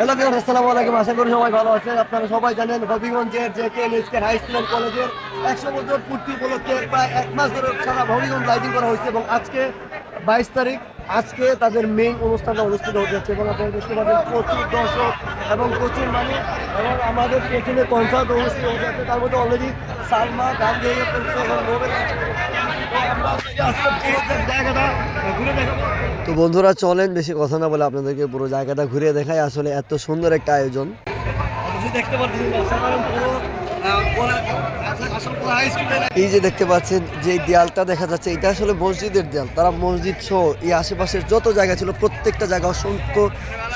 Hello Bihar আসসালামু আলাইকুম। আশা করি সবাই ভালো আছেন। আপনারা সবাই জানেন হবিগঞ্জের যে কে এনএসকে হাই স্কুল কলেজের একশো বছর পূর্তি উপলক্ষে প্রায় এক মাস ধরে সারা হবিগঞ্জ লাইটিং করা হয়েছে এবং আজকে বাইশ তারিখ, আজকে তাদের মেইন অনুষ্ঠানটা অনুষ্ঠিত হতে যাচ্ছে এবং আপনারা দেখতে পাচ্ছেন প্রচুর দর্শক এবং প্রচুর মানুষ এবং আমাদের পেছনে কনসার্ট অনুষ্ঠিত হতে যাচ্ছে। তার মধ্যে অলরেডি সালমা গান গেয়ে ফেলছে এবং নোবেল গান গেয়ে ফেলছে। তো আমরা আজকে পুরো জায়গাটা ঘুরে দেখাবো তো বন্ধুরা চলেন, বেশি কথা না বলে আপনাদেরকে পুরো জায়গাটা ঘুরে দেখাই। আসলে এত সুন্দর একটা আয়োজন। এই যে দেখতে পাচ্ছেন, যে দেয়ালটা দেখা যাচ্ছে, এটা আসলে মসজিদের দেয়াল। তারা মসজিদ সহ এই আশেপাশের যত জায়গা ছিল, প্রত্যেকটা জায়গা অসংখ্য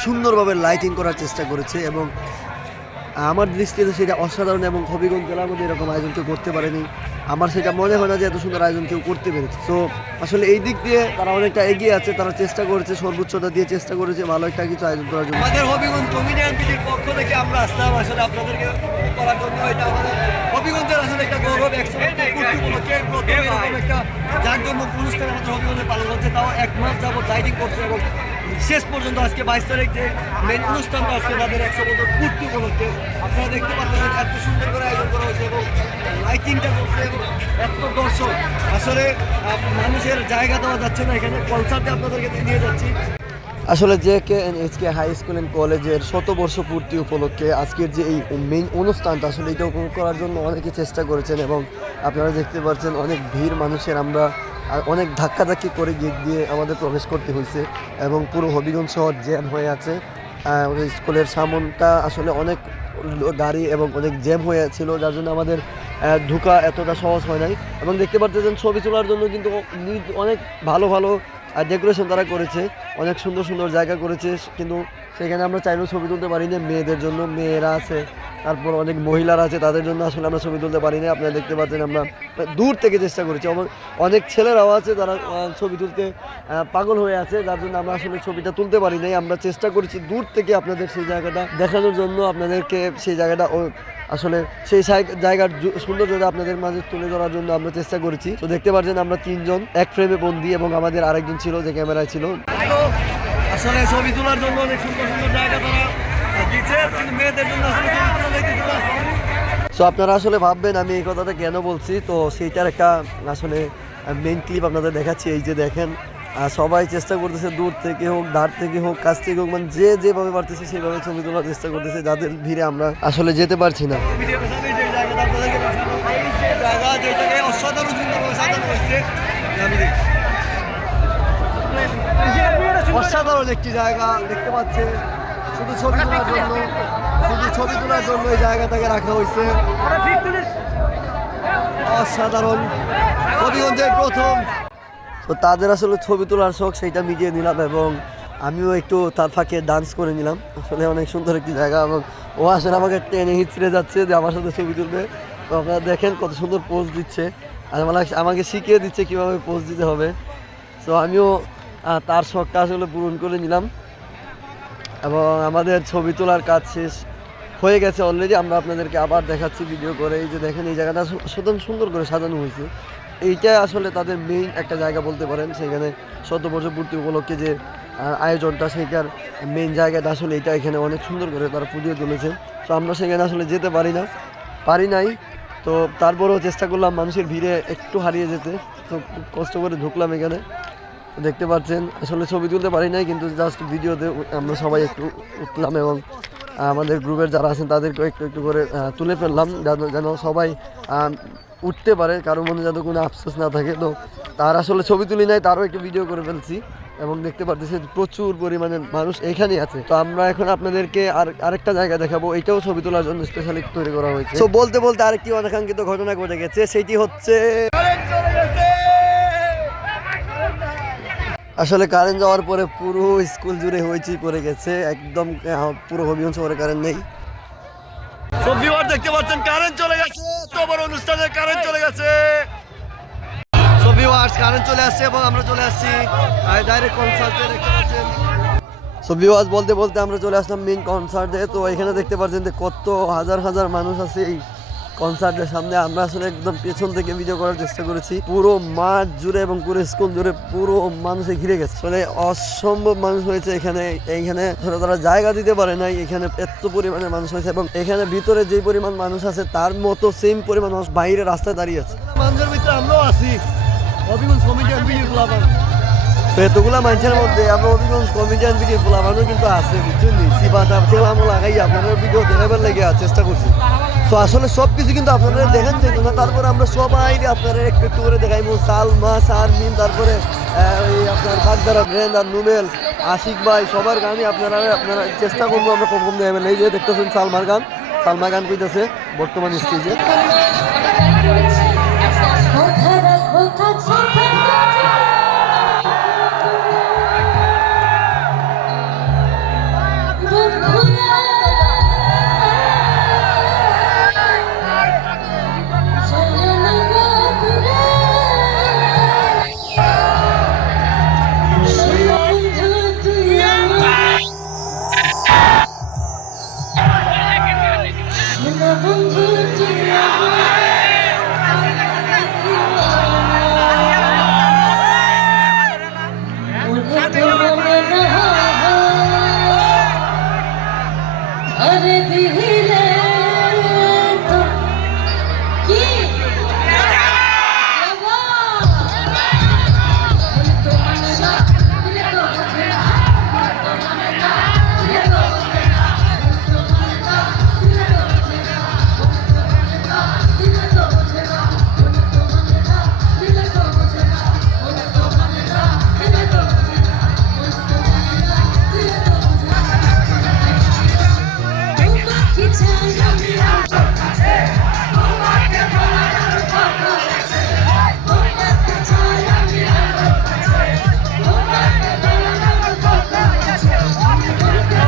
সুন্দরভাবে লাইটিং করার চেষ্টা করেছে এবং আমার দৃষ্টিতে সেটা অসাধারণ এবং হবিগঞ্জ জেলার মধ্যে এরকম আয়োজন কেউ করতে পারেনি। আমার সেটা মনে হয় না যে এত সুন্দর আয়োজন কেউ করতে পেরেছে। তো আসলে এই দিক দিয়ে তারা অনেকটা এগিয়ে আছে, তারা চেষ্টা করেছে, সর্বোচ্চতা দিয়ে চেষ্টা করেছে ভালো একটা কিছু আয়োজন করার জন্য। আমাদের হবিগঞ্জ কমিডিয়ান পিটির পক্ষ থেকে আমরা আসলাম, আসলে আপনাদেরকে করার জন্য এটা আমাদের হবিগঞ্জের আসলে একটা গৌরব একটা জাঁকজমক অনুষ্ঠান আমাদের হবিগঞ্জে পালন হচ্ছে, তাও এক মাস যাবত লাইটিং করছে এবং শেষ পর্যন্ত আজকে বাইশ তারিখ মেন অনুষ্ঠানটা আজকে তাদের একশো বছর পূর্তি উপলক্ষে আপনারা দেখতে পাচ্ছেন এত সুন্দর করে আয়োজন করা হয়েছে এবং লাইটিংটা করছে এবং এত দর্শক। আসলে মানুষের জায়গা দেওয়া যাচ্ছে না, এখানে কনসার্টে আপনাদেরকে নিয়ে যাচ্ছি। আসলে যে K N H K high school and কলেজের শতবর্ষ পূর্তি উপলক্ষে আজকের যে এই মেইন অনুষ্ঠানটা, আসলে এটা উপভোগ করার জন্য অনেকে চেষ্টা করেছেন এবং আপনারা দেখতে পাচ্ছেন অনেক ভিড় মানুষের। আমরা অনেক ধাক্কাধাক্কি করে গেট দিয়ে আমাদের প্রবেশ করতে হয়েছে এবং পুরো হবিগঞ্জ শহর জ্যাম হয়ে আছে। স্কুলের সামনটা আসলে অনেক গাড়ি এবং অনেক জ্যাম হয়ে ছিল, যার জন্য আমাদের ঢুকা এতটা সহজ হয় নাই। এবং দেখতে পাচ্ছেন ছবি তোলার জন্য কিন্তু অনেক ভালো ভালো ডেকোরেশন তারা করেছে। অনেক সুন্দর সুন্দর জায়গা করেছে কিন্তু সেখানে আমরা চাইলেও ছবি তুলতে পারি না মেয়েদের জন্য। মেয়েরা আছে তারপর অনেক মহিলারা আছে তাদের জন্য আসলে আমরা ছবি তুলতে পারি না। আপনারা দেখতে পাচ্ছেন আমরা দূর থেকে চেষ্টা করেছি। অনেক ছেলেরাও আছে আহ, ছবি তুলতে পাগল হয়ে আছে। যার জন্য আমরা আসলে ছবিটা তুলতে পারি নাই। আমরা চেষ্টা করেছি দূর থেকে আপনাদের সেই জায়গাটা দেখানোর জন্য। আপনাদেরকে সেই জায়গাটা আসলে সেই জায়গা- জায়গার সৌন্দর্যটা আপনাদের মাঝে তুলে ধরার জন্য আমরা চেষ্টা করেছি। তো দেখতে পাচ্ছেন আমরা তিনজন এক ফ্রেমে বন্দি এবং আমাদের আরেকজন ছিল যে ক্যামেরায় ছিল। আসলে ছবি তোলার জন্য অনেক সুন্দর সুন্দর জায়গা তারা দিচ্ছে কিন্তু মেয়েদের জন্য আসলে ছবি তোলা যাইতেছে না। সো আপনারা আসলে ভাববেন আমি এই কথাটা কেন বলছি? তো সেইটার একটা আসলে মেইন ক্লিপ আপনাদের দেখাচ্ছি। এই যে দেখেন সবাই চেষ্টা করতেছে দূর থেকে হোক, ধার থেকে হোক, কাছ থেকে হোক মানে যে যেভাবে পারতেছে সেভাবে ছবি তোলার চেষ্টা করতেছে যাদের ভিড়ে আমরা আসলে যেতে পারছি না। অসাধারণ একটি জায়গা দেখতে পাচ্ছেন শুধু ছবি তোলার জন্য, শুধু ছবি তোলার জন্য এই জায়গাটাকে রাখা হয়েছে। অসাধারণ। হবিগঞ্জের প্রথম তো তাদের আসলে ছবি তোলার শখ সেইটা মিটিয়ে নিলাম এবং আমিও একটু তার ফাঁকে ডান্স করে নিলাম। আসলে অনেক সুন্দর একটি জায়গা এবং ও আসলে আমাকে টেনে হিচড়ে যাচ্ছে যে আমার সাথে ছবি তুলবে। তো আপনারা দেখেন কত সুন্দর পোজ দিচ্ছে। আর আমাকে- আমাকে শিখিয়ে দিচ্ছে কীভাবে পোজ দিতে হবে। তো আমিও তার শখটা আসলে পূরণ করে নিলাম। এবং আমাদের ছবি তোলার কাজ শেষ হয়ে গেছে অলরেডি আমরা আপনাদেরকে আবার দেখাচ্ছি ভিডিও করে। এই যে দেখেন, এই জায়গাটা সুতরাং সুন্দর করে সাজানো হয়েছে। এইটা আসলে তাদের মেইন একটা জায়গা বলতে পারেন। সেখানে শত বছর পূর্তি উপলক্ষে যে আয়োজনটা, সেইটার মেইন জায়গাটা আসলে এটা এখানে অনেক সুন্দর করে তারা ফুটিয়ে তুলেছে। তো আমরা সেখানে আসলে যেতে পারি না। পারি নাই। তো তারপরেও চেষ্টা করলাম মানুষের ভিড়ে একটু হারিয়ে যেতে। তো খুব কষ্ট করে ঢুকলাম এখানে। দেখতে পাচ্ছেন, আসলে ছবি তুলতে পারি নাই, কিন্তু জাস্ট ভিডিওতে আমরা সবাই একটু উঠলাম এবং আমাদের গ্রুপের যারা আছেন তাদেরকে একটু একটু করে তুলে ফেললাম যেন- যেন সবাই উঠতে পারে কারও মনে যাতে কোনো আফসোস না থাকে। তো তার আসলে ছবি তুলি নাই তারও একটু ভিডিও করে ফেলছি এবং দেখতে পাচ্ছি প্রচুর পরিমাণে মানুষ এখানেই আছে। তো আমরা এখন আপনাদেরকে আর আরেকটা জায়গা দেখাবো এটাও ছবি তোলার জন্য স্পেশালি তৈরি করা হয়েছে। তো বলতে বলতে আরেকটি অনাকাঙ্ক্ষিত ঘটনা ঘটে গেছে সেটি হচ্ছে আসলে কারেন্ট যাওয়ার পরে পুরো স্কুল জুড়ে হইচই পড়ে গেছে একদম পুরো হবিগঞ্জ শহরে কারেন্ট নেই। ভিউয়ার দেখতে পাচ্ছেন কারেন্ট চলে গেছে তো বড় অনুষ্ঠানে কারেন্ট চলে গেছে। কারেন্ট চলে আসছে এবং আমরা চলে আসছি ডাইরেক্ট কনসার্টে দেখতে পাচ্ছেন সো ভিউয়ার্স বলতে বলতে আমরা চলে আসলাম মেইন কনসার্টে তো এখানে দেখতে পাচ্ছেন যে কত হাজার হাজার মানুষ আছে এই কনসার্টের সামনে আমরা আসলে একদম পেছন থেকে ভিডিও করার চেষ্টা করেছি। পুরো মাঠ জুড়ে এবং পুরো স্কুল জুড়ে পুরো মানুষে ঘিরে গেছে। আসলে অসম্ভব মানুষ হয়েছে এখানে। এইখানে ধরো তারা জায়গা দিতে পারে নাই এখানে এত পরিমাণে মানুষ হয়েছে এবং এখানে ভিতরে যে পরিমাণ মানুষ আছে তার মতো সেম পরিমাণ মানুষ বাইরে রাস্তায় দাঁড়িয়ে আছে। মানুষের ভিতরে আমরাও আছি। তো এতগুলা মানুষের মধ্যে আমরা অভিগঞ্জ কমিটিয়ান বিডির ফলাফলও কিন্তু আছে বুঝছেন সিবাটা ঠেলামো লাগাই আপনাদের ভিডিও দেখাবার লেগে চেষ্টা করছি। তো আসলে সব কিছু কিন্তু আপনারা দেখেন যেত না তারপরে আমরা সবাই আপনারা একটু একটু করে দেখাইবো। সাল মাস আর মিন তারপরে ওই আপনার বাগদারা ব্রেন্ড আর নুমেল, আশিক ভাই, সবার গানই আপনারা আপনারা চেষ্টা করব আমরা কম কম দেখাবেন। এই যে দেখতেছেন সালমার গান। সালমা গান কইতেছে বর্তমান স্টেজে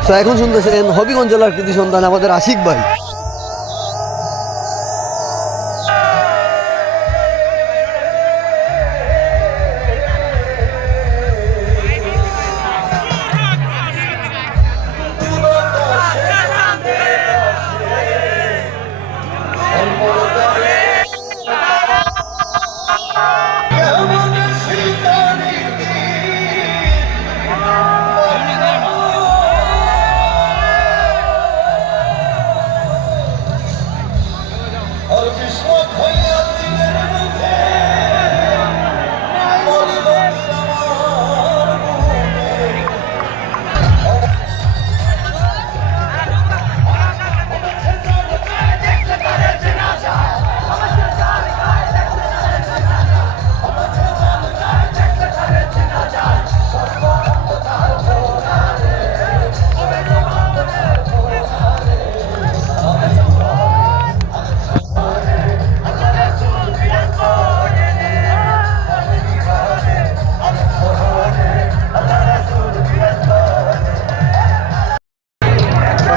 তো এখন শুনতেছেন হবিগঞ্জ জেলার কৃতি সন্তান আমাদের আশিক ভাই।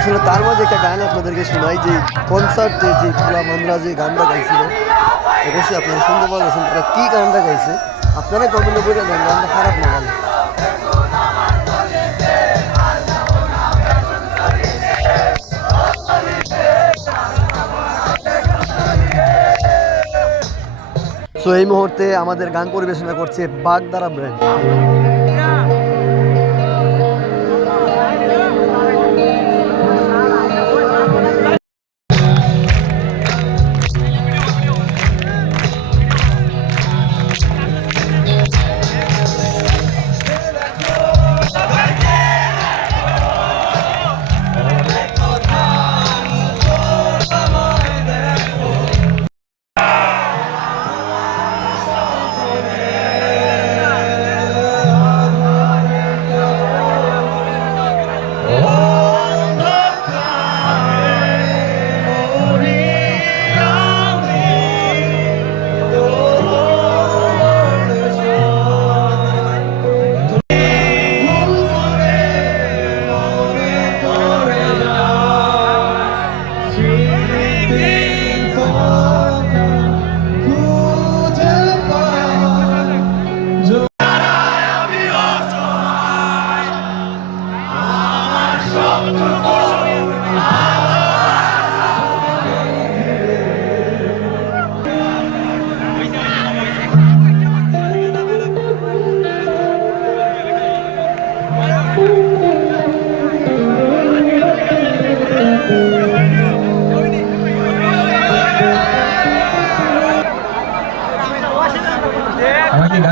আসলে তার মাঝে একটা গান আপনাদেরকে শোনাই, যে কনসার্টে যে খোলা মান্দ্রা যে গানটা গাইছিল, অবশ্যই আপনারা শুনতে পারছেন তারা কি গানটা গাইছে, আপনারা কমেন্টে বলে দেন, গানটা খারাপ না ভালো সো এই মুহূর্তে আমাদের গান পরিবেশনা করছে বাগদারা ব্র্যান্ড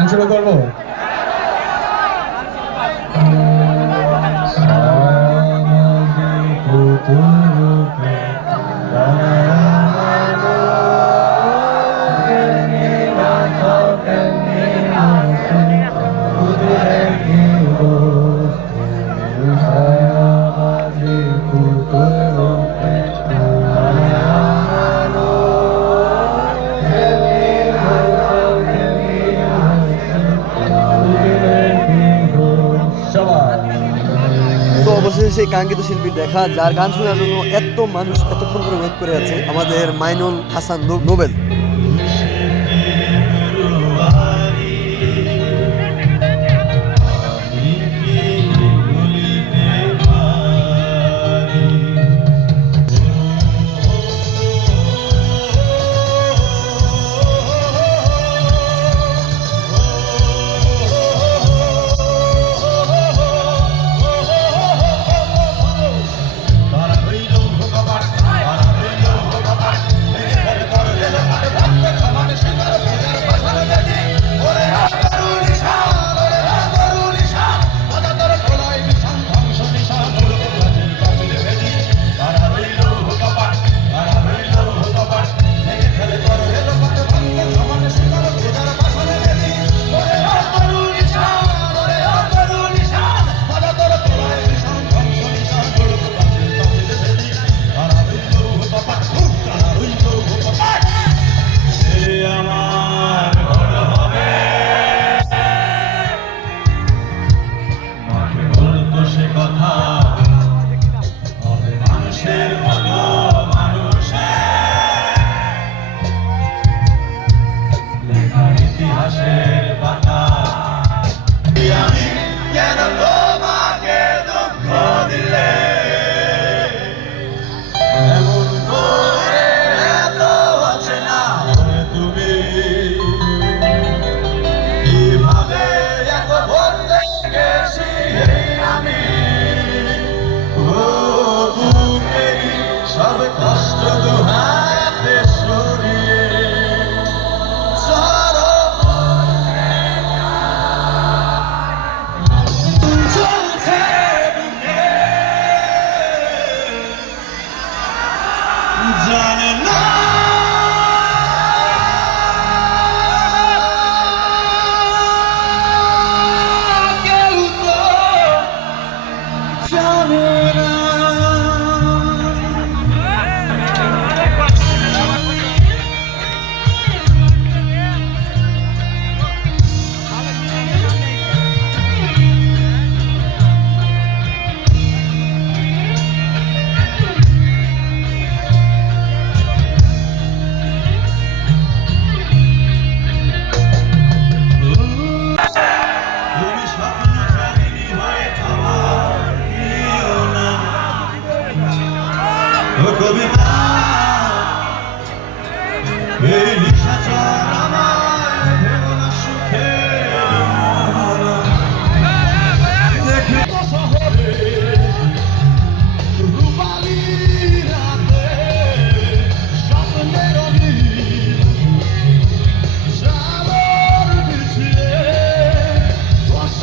Coba. সেই কাঙ্ক্ষিত শিল্পী দেখা, যার গান শোনার জন্য এত মানুষ এতক্ষণ করে ওয়েট করে আছে, আমাদের মাইনুল হাসান নোবেল।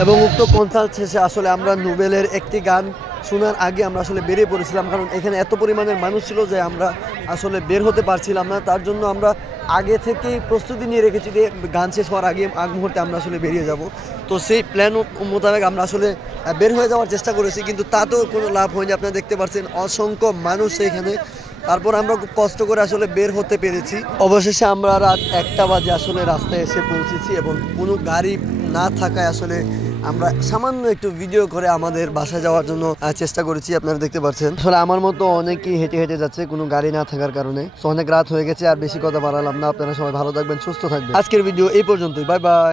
এবং উক্ত কনসার্ট শেষে আসলে আমরা নোবেলের একটি গান শোনার আগে আমরা আসলে বেরিয়ে পড়েছিলাম, কারণ এখানে এত পরিমাণের মানুষ ছিল যে আমরা আসলে বের হতে পারছিলাম না। তার জন্য আমরা আগে থেকেই প্রস্তুতি নিয়ে রেখেছি যে গান শেষ হওয়ার আগে আগ মুহূর্তে আমরা আসলে বেরিয়ে যাব। তো সেই প্ল্যান মোতাবেক আমরা আসলে বের হয়ে যাওয়ার চেষ্টা করেছি, কিন্তু তাতেও কোনো লাভ হয়নি। আপনারা দেখতে পাচ্ছেন অসংখ্য মানুষ এখানে। তারপর আমরা খুব কষ্ট করে আসলে বের হতে পেরেছি। অবশেষে আমরা রাত একটা বাজে আসলে রাস্তায় এসে পৌঁছেছি এবং কোনো গাড়ি না থাকায় আসলে আমরা সামান্য একটু ভিডিও করে আমাদের বাসায় যাওয়ার জন্য চেষ্টা করেছি, আপনারা দেখতে পাচ্ছেন। আসলে আমার মতো অনেকেই হেঁটে হেঁটে যাচ্ছে কোনো গাড়ি না থাকার কারণে। অনেক রাত হয়ে গেছে, আর বেশি কথা বাড়ালাম না। আপনারা সবাই ভালো থাকবেন, সুস্থ থাকবেন। আজকের ভিডিও এই পর্যন্তই বাই বাই